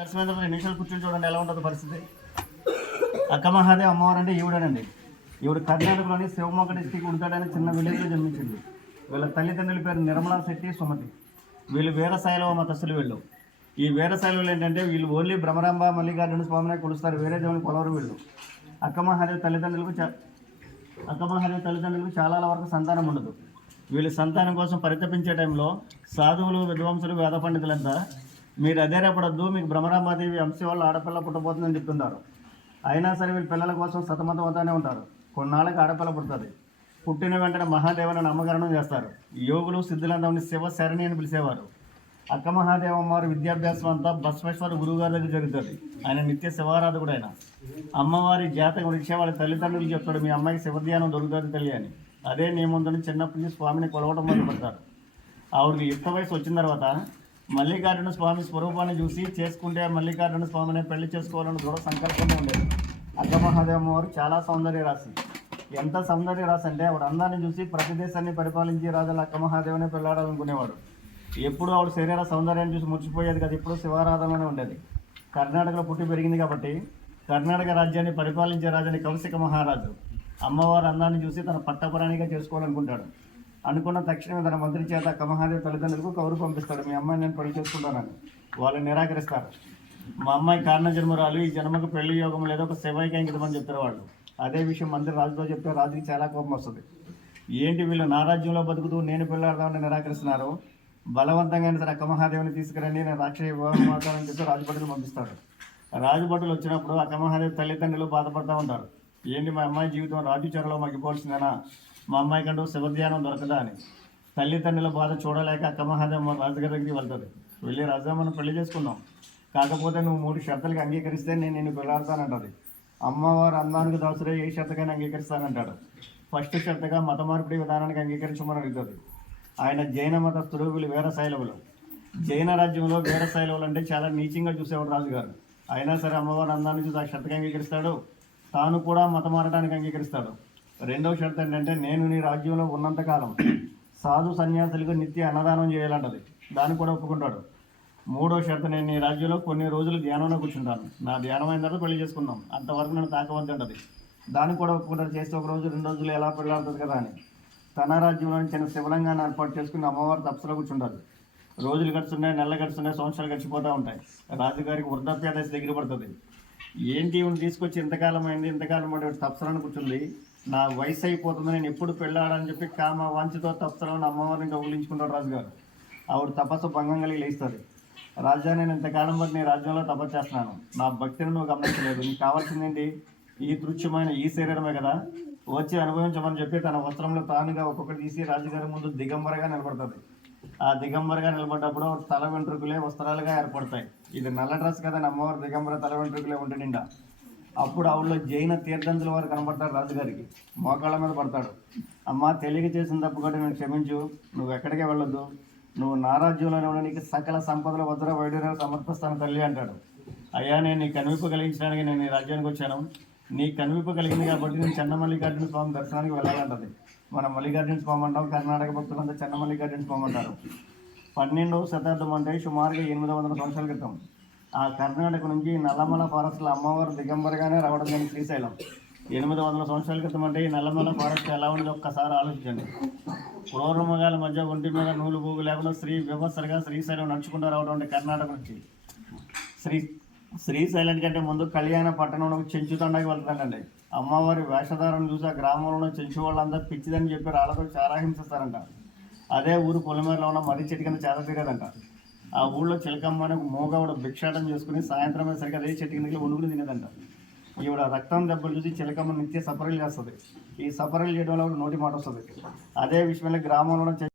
దర్శనం 2 నిమిషాలు కూర్చొని చూడండి ఎలా ఉంటుందో పరిస్థితి. అక్క మహాదేవ్ అమ్మవారు అంటే ఈవిడేనండి. ఈవిడ కర్ణాటకలోని శివమొగ్గ డిస్టిక్ ఉడతాడని చిన్న విలేజ్లో జన్మించింది. వీళ్ళ తల్లిదండ్రుల పేరు నిర్మలా శెట్టి, సుమతి. వీళ్ళు వీరశైవ మతస్థులు. ఈ వీరశైవులు ఏంటంటే వీళ్ళు ఓన్లీ భ్రమరాంబ మల్లికార్జున స్వామినే కొలుస్తారు, వేరే దేవుని కొలవరు వీళ్ళు. అక్క మహాదేవ్ తల్లిదండ్రులకు చాలా వరకు సంతానం ఉండదు. వీళ్ళు సంతానం కోసం పరితపించే టైంలో సాధువులు, విద్వాంసులు, వేద పండితులంతా మీరు అదేరేపడద్దు, మీకు భ్రమరాంబాదేవి అంశ వల్ల ఆడపిల్ల పుట్టబోతుందని చెప్తుంటారు. అయినా సరే వీళ్ళు పిల్లల కోసం సతమతమవుతూనే ఉంటారు. కొన్నాళ్ళకి ఆడపిల్ల పుడుతుంది. పుట్టిన వెంటనే మహాదేవుని నామకరణం చేస్తారు. యోగులు, సిద్ధులందరినీ శివ శరణి అని పిలిచేవారు. అక్క మహాదేవమ్మవారి విద్యాభ్యాసం అంతా బసవేశ్వర గురువుగారి దగ్గర జరుగుతుంది. ఆయన నిత్య శివారాధకుడు. ఆయన అమ్మవారి జాతకం ఇచ్చే వాళ్ళ తల్లిదండ్రులు చెప్తాడు, మీ అమ్మాయికి శివధ్యానం దొరుకుతుంది తెలియని. అదే నియమంతో చిన్నప్పటి నుంచి స్వామిని కొలవడం మొదలుపెడతారు. ఆవిడకి యుక్త వయసు వచ్చిన తర్వాత మల్లికార్జున స్వామి స్వరూపాన్ని చూసి చేసుకుంటే మల్లికార్జున స్వామిని పెళ్లి చేసుకోవాలని దృఢ సంకల్పంగా ఉండేది. అక్క మహాదేవమ్మవారు చాలా సౌందర్య రాశి. ఎంత సౌందర్య రాశి అంటే ఆవిడ అందాన్ని చూసి ప్రతి దేశాన్ని పరిపాలించి రాజుల అక్క మహాదేవుని పెళ్ళాడాలనుకునేవాడు. ఎప్పుడు ఆవిడ శరీర సౌందర్యాన్ని చూసి మురిచిపోయేది కదా, ఎప్పుడు శివారాధనలోనే ఉండేది. కర్ణాటకలో పుట్టి పెరిగింది కాబట్టి కర్ణాటక రాజ్యాన్ని పరిపాలించే రాజాని కౌశిక మహారాజు అమ్మవారి అందాన్ని చూసి తన పట్టపురాణిగా చేసుకోవాలనుకుంటాడు. అనుకున్న తక్షణమే తన మంత్రి చేత అక్క మహాదేవి తల్లిదండ్రులకు కౌరు పంపిస్తాడు, మీ అమ్మాయిని నేను పెళ్లి చేసుకుంటానని. వాళ్ళు నిరాకరిస్తారు. మా అమ్మాయి కారణ జన్మరాలు, ఈ జన్మకు పెళ్లి యోగం లేదా ఒక శివైకి అంకితమని చెప్తారు వాళ్ళు. అదే విషయం మంత్రి రాజుతో చెప్తే రాజుకి చాలా కోపం వస్తుంది. ఏంటి వీళ్ళు నా రాజ్యంలో బతుకుతూ నేను పెళ్ళాడదామని నిరాకరిస్తున్నారు, బలవంతంగా సరే అక్క మహాదేవిని తీసుకురండి, నేను రాక్షస వివాహం మాట్లాడని చెప్పి రాజుభటులు పంపిస్తాడు. రాజుభటులు వచ్చినప్పుడు అక్క మహాదేవి తల్లిదండ్రులు బాధపడుతూ ఉంటారు. ఏంటి మా అమ్మాయి జీవితం రాజు చెరలో మగ్గిపోవాల్సిందేనా, మా అమ్మాయి కంటూ శివధ్యానం దొరకదా అని. తల్లిదండ్రుల బాధ చూడలేక అక్క మహాదేవ రాజుగారి దగ్గరికి వెళ్తుంది. వెళ్ళి రాజా మనం పెళ్లి చేసుకుందాం, కాకపోతే నువ్వు 3 షరతులకి అంగీకరిస్తే నేను నిన్ను పెళ్ళాడతానంటది. అమ్మవారు అందానికి దాసుడే ఏ షరతుకైనా అంగీకరిస్తానంటాడు. ఫస్ట్ షరతుగా మత మార్పిడి విధానానికి అంగీకరించమని అడుగుతుంది. ఆయన జైన మతస్థుడు, వీళ్ళు వీరశైలవులు. జైన రాజ్యంలో వీరశైలవులు అంటే చాలా నీచంగా చూసేవాడు రాజుగారు. అయినా సరే అమ్మవారు అందాన్ని చూసి ఆ షరతుకి అంగీకరిస్తాడు, తాను కూడా మత మారడానికి అంగీకరిస్తాడు. రెండవ షరతు ఏంటంటే నేను నీ రాజ్యంలో ఉన్నంతకాలం సాధు సన్యాసులకు నిత్య అన్నదానం చేయాలంటది, దాన్ని కూడా ఒప్పుకుంటాడు. మూడో షరతు నేను నీ రాజ్యంలో కొన్ని రోజులు ధ్యానంలో కూర్చుంటాను, నా ధ్యానం అయిన తర్వాత పెళ్లి చేసుకుందాం, అంతవరకు నన్ను తాకవద్దంటది, దాన్ని కూడా ఒప్పుకుంటాడు. చేస్తే 1 రోజు 2 రోజులు ఎలా పెళ్ళాడుతుంది కదా అని. తన రాజ్యంలో చిన్న శివలింగాన్ని ఏర్పాటు చేసుకుని అమ్మవారు తపస్సులో కూర్చుంటారు. రోజులు గడుస్తున్నాయి, నెలలు గడుస్తున్నాయి, సంవత్సరాలు గడిచిపోతూ ఉంటాయి. రాజుగారికి వృద్ధాప్య దశ దగ్గర పడుతుంది. ఏంటి తీసుకొచ్చి ఇంతకాలం అయింది, ఇంతకాలం పడి తపస్సులను కూర్చుంది, నా వయసు అయిపోతుంది, నేను ఎప్పుడు పెళ్ళాడని చెప్పి కామ వాంఛతో తపస్సులను అమ్మవారిని కౌగిలించుకుంటాడు రాజుగారు. ఆవిడ తపస్సు భంగం కలిగి లేస్తుంది. రాజా నేను ఇంతకాలం బట్టి నీ రాజ్యంలో తపస్సు చేస్తున్నాను, నా భక్తిని నువ్వు గమనించలేదు, నీకు కావాల్సిందేంటి, ఈ దృశ్యమైన ఈ శరీరమే కదా, వచ్చి అనుభవించమని చెప్పి తన వస్త్రంలో తానుగా ఒక్కొక్కటి తీసి రాజుగారి ముందు దిగంబరగా నిలబడుతుంది. ఆ దిగంబరగా నిలబడ్డప్పుడు తల వెంట్రుకలే వస్త్రాలుగా ఏర్పడతాయి. ఇది నల్ల డ్రెస్ కదా, అమ్మవారు దిగంబర తల వెంట్రుకలే ఉంటే నిండా. అప్పుడు ఆవిడలో జైన తీర్థంతుల వారు కనబడతారు. రాజుగారికి మోకాళ్ళ మీద పడతాడు. అమ్మ తెలియక చేసిన తప్పు కూడా నేను క్షమించు, నువ్వు ఎక్కడికే వెళ్ళొద్దు, నువ్వు నా రాజ్యంలోనే ఉన్న నీకు సకల సంపదల వజ్ర వైడూర్యాలు సమర్పిస్తాను తల్లి అంటాడు. అయ్యా నేను నీ కనువిప్పు కలిగించడానికి నేను ఈ రాజ్యానికి వచ్చాను, నీ కనువిప్పు కలిగింది కాబట్టి నేను చెన్న మల్లికార్జున స్వామి దర్శనానికి వెళ్ళాలంటది. మనం మల్లికార్జున స్వామి అంటాం, కర్ణాటక భక్తులంతా చెన్న మల్లికార్జున స్వామి అంటారు. 12వ శతాబ్దం అంటే సుమారుగా 800 సంవత్సరాల క్రితం ఆ కర్ణాటక నుంచి నల్లమల ఫారెస్ట్లో అమ్మవారు దిగంబరగానే రావడం కానీ శ్రీశైలం 800 సంవత్సరాల క్రితం అంటే ఈ నల్లమల ఫారెస్ట్ ఎలా ఉండేది ఒక్కసారి ఆలోచించండి. క్రూరమృగాల మధ్య ఒంటి మీద నూలు బూగు లేకుండా వ్యవస్థగా శ్రీశైలం నడుచుకుంటూ రావడం అంటే కర్ణాటక నుంచి శ్రీశైలం కంటే ముందు కళ్యాణ పట్టణంలో చెంచుతండకి వెళ్తాడండి. అమ్మవారి వేషధారం చూసి ఆ గ్రామంలో చెంచు వాళ్ళందరూ పిచ్చిదని చెప్పి రాళ్ళతో చాలా హింసిస్తారంట. అదే ఊరు పొలిమేరలో ఉన్న మర్రి చెట్టు కింద చేత తిరగదంట. ఆ ఊళ్ళో చిలకమ్మని మూగవిడ భిక్షాటం చేసుకుని సాయంత్రం సరిగ్గా అదే చెట్టు కిందకి వణుకుని తినేదంట. ఈవిడ రక్తం దెబ్బలు చూసి చిలకమ్మ నిత్య సపరీలు చేస్తుంది. ఈ సపరీలు చేయడం వల్ల నోటి మాట వస్తుంది. అదే విషయంలో గ్రామంలో